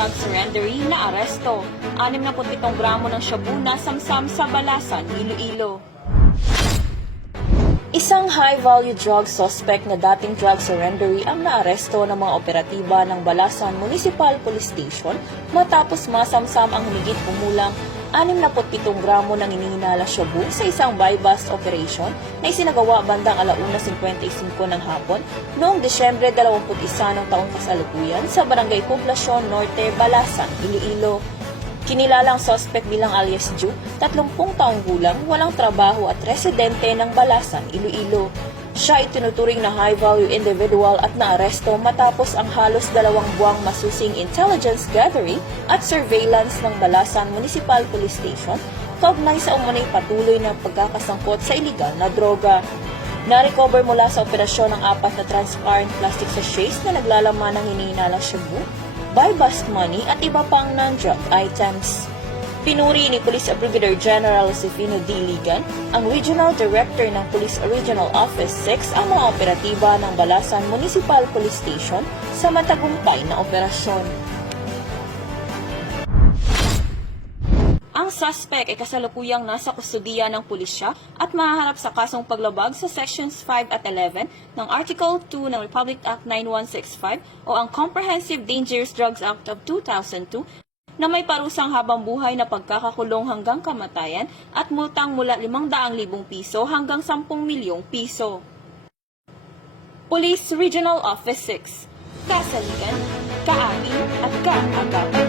drug surrendery na aresto. 67 gramo ng shabu na samsam sa Balasan, Iloilo. Isang high-value drug suspect na dating drug surrendery ang naaresto ng mga operatiba ng Balasan Municipal Police Station matapos masamsam ang higit kumulang 67 gramo ng inihinala shabu sa isang buy-bust operation na isinagawa bandang 1:55 ng hapon noong Disyembre 21 ng taong kasalukuyan sa Barangay Poblacion Norte, Balasan, Iloilo. Kinilalang suspect bilang alias Ju, 30 taong gulang, walang trabaho at residente ng Balasan, Iloilo. Siya ay tinuturing na high-value individual at naaresto matapos ang halos 2 buwang masusing intelligence gathering at surveillance ng Balasan Municipal Police Station kaugnay sa umunay patuloy na pagkakasangkot sa iligal na droga. Na-recover mula sa operasyon ng 4 na transparent plastic sachets na naglalaman ng hinihinalang shabu, buy-bust money at iba pang non-drug items. Pinuri ni Police Brigadier General Josefino D. Ligan, ang Regional Director ng Police Regional Office 6 ang mga operatiba ng Balasan Municipal Police Station sa matagumpay na operasyon. Ang suspect ay kasalukuyang nasa kustudiya ng pulisya at mahaharap sa kasong paglabag sa Sections 5 at 11 ng Article 2 ng Republic Act 9165 o ang Comprehensive Dangerous Drugs Act of 2002 na may parusang habang buhay na pagkakakulong hanggang kamatayan at multang mula 500,000 piso hanggang 10 milyong piso. Police Regional Office 6. Kasaligan, kaamin at kaagapan.